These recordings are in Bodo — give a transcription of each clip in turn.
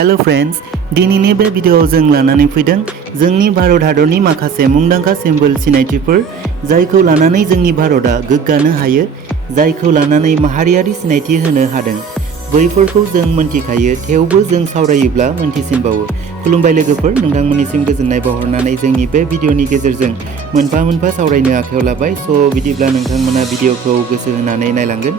हेलो फ्रेंड्स, दिनैनि बे भिडियोआव जों लानानै फैदों जोंनि भारत हादरनि माखासे मुंदांखा सिम्बल सिनायथिफोर जायखौ लानानै जोंनि भारतआ गोग्गानो हायो, जायखौ लानानै माहारियारि सिनायथि होनो हादों। बैफोरखौ जों मोनथिखायो, थेवबो जों सावरायोब्ला मोनथिसिनबावो। खुलुमबाय लोगोफोर, नोंथांमोननिसिम गोजोननाय बावहरनानै जोंनि बे भिडियोनि गेजेरजों मोनफा मोनफा सावरायनो आखायाव लाबाय। बिदिब्ला नोंथांमोना भिडियोखौ गोसो होनानै नायलांगोन।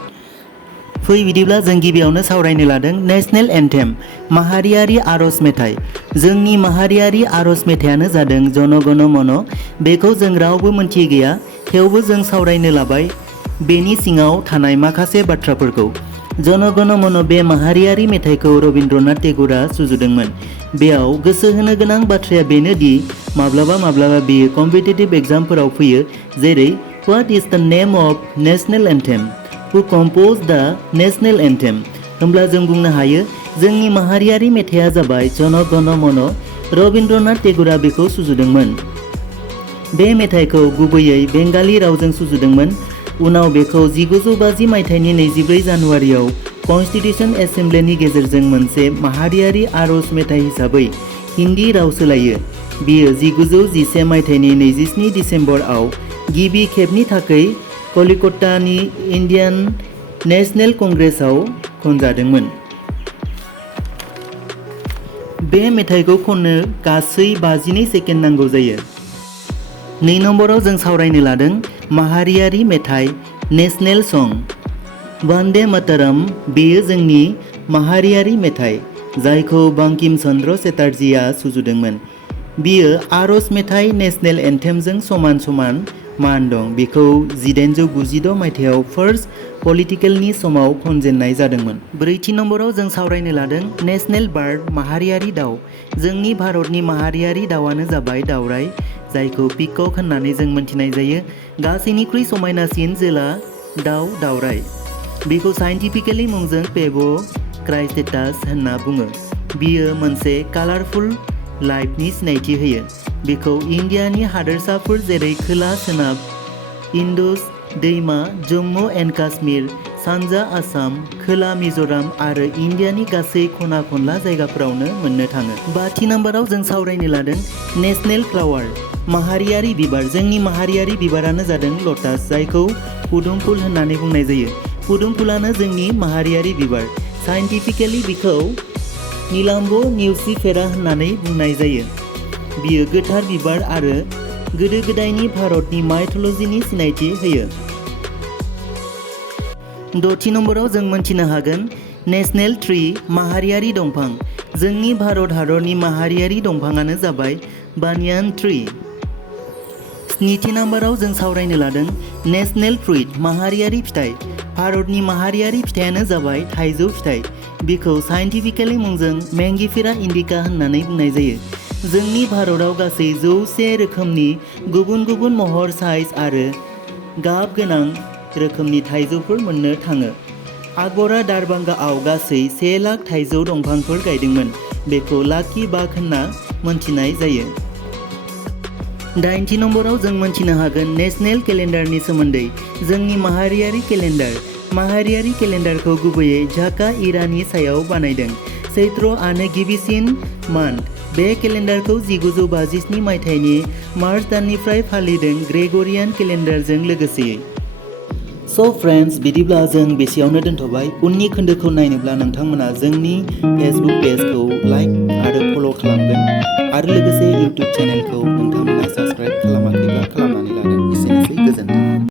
फै बिदिब्ला जों गिबियावनो सावरायनो लादों नेशनेल एन्थेम, माहारियारि आरज मेथाइ। जोंनि माहारियारि आरज मेथाइयानो जादों जन गण मन। बेखौ जों रावबो मोनथि गैया, थेवबो जों सावरायनो लाबाय बेनि सिङाव थानाय माखासे बाथ्राफोरखौ। जन गण मन बे माहारियारि मेथाइखौ रबीन्द्रनाथ टेगरा सुजुदोंमोन। बेयाव गोसो होनो गोनां बाथ्राया बेनो दि माब्लाबा बेयो कम्पिटिटिभ एग्जामफोराव फैयो, जेरै what is the name of national anthem? Who composed the national anthem? होमब्ला जों बुंनो हायो जोंनि माहारियारि मेथाइया जाबाय जन गण मन। रबीन्द्रनाथ टेगरा बेखौ सुजुदोंमोन। बे मेथाइखौ गुबैयै बेंगालि रावजों सुजुदोंमोन। उनाव बेखौ 1950 मायथाइनि 24 जानुवारियाव कन्स्टिटिउसन एसेम्ब्लिनि गेजेरजों मोनसे माहारियारि आरज मेथाइ हिसाबै हिन्दी राव सोलायो। बियो 1911 मायथाइनि 27 दिसेम्बराव गिबि खेबनि थाखाय कलिकतानि इन्डियान नेशनेल कंग्रेसआव खनजादोंमोन। बे मेथाइखौ खननो गासै 52 सेकेन्ड नांगौ जायो। 2 नम्बराव जों सावरायनो लादों माहारियारि मेथाइ नेशनेल सं। वन्दे मातरम, बेयो जोंनि माहारियारि मेथाइ जायखौ बंकिम चन्द्र चेटार्जीआ सुजुदोंमोन। बियो आरज मेथाइ नेशनेल एन्थेमजों समान मान दं। बेखौ 1896 मायथाइयाव फार्स्ट पलिटिकेलनि समाव खनजेननाय जादोंमोन। 4थि नम्बराव जों सावरायनो लादों नेशनेल बार्ड, माहारियारि दाउ। जोंनि भारतनि माहारियारि दाउआनो जाबाय दावराय, जायखौ पिकक होननानै जों मोनथिनाय जायो। गासैनिख्रुइ समायनासिन जोला दाउ दावराय। बेखौ साइन्टिफिकेलि मुंजों पेब' क्राइस्टेटास होनना बुङो। बियो मोनसे कालारफुल लाइफनि सिनायथि होयो। बेखौ इन्डियानि हादोरसाफोर जेरै खोला सोनाब इन्डस दैमा, जम्मु एन्ड काश्मीर, सानजा आसाम, खोला मिज'राम आरो इन्डियानि गासै खना खनला जायगाफोरावनो मोननो थाङो। 5थि नम्बराव जों सावरायनो लादों नेशनेल फ्लावार, माहारियारि बिबार। जोंनि माहारियारि बिबारानो जादों लटास, जायखौ पुदुम फुल होननानै बुंनाय जायो। पुदुम फुलानो जोंनि माहारियारि बिबार। साइन्टिफिकेलि बिखौ नीलाम्ब' निउसिफेरा होननानै बुंनाय जायो। बियो गोथार बिबार आरो गोदो गोदायनि भारतनि माइथ'लजिनि सिनायथि होयो। 6थि नम्बराव जों मोनथिनो हागोन नेशनेल ट्री, माहारियारि दंफां। जोंनि भारत हादरनि माहारियारि दंफाङानो जाबाय बानियान ट्री। 7थि नम्बराव जों सावरायनो लादों नेशनेल फ्रुइट, माहारियारि फिथाइ। भारतनि माहारियारि फिथाइयानो जाबाय थाइजौ फिथाइ। बिखौ साइन्टिफिकेलि मुंजों मैंगीफेरा इंडिका होननानै बुंनाय जायो। जोंनि भारतआव गासै 100 रोखोमनि गुबुन महर, साइज आरो गाब गोनां रोखोमनि थाइजौफोर मोननो थाङो। आकबरा दारभांगाआव गासै 1 लाख थाइजौ दंफांफोर गायदोंमोन। बेखौ लाकी बाग होनना मोनथिनाय जायो। 8थि नम्बराव जों मोनथिनो हागोन नेशनेल केलेन्डारनि सोमोन्दै। जोंनि माहारियारि केलेन्डार। माहारियारि केलेन्डारखौ गुबैयै झाका इरानि सायाव बानायदों। चैत्रआनो गिबिसिन मान्थ। बे केलेन्डारखौ 1957 मायथाइनि मार्च दाननिफ्राय फालिदों ग्रेगरियान केलेन्डारजों लोगोसेयै। फ्रेन्ड्स, बिदिब्ला जों बेसेयावनो दोनथ'बाय। उननि खोन्दोखौ नायनोब्ला नोंथांमोना जोंनि फेसबुक पेजखौ लाइक आरो फल' खालामगोन आरो लोगोसे इउटिउब चेनेलखौ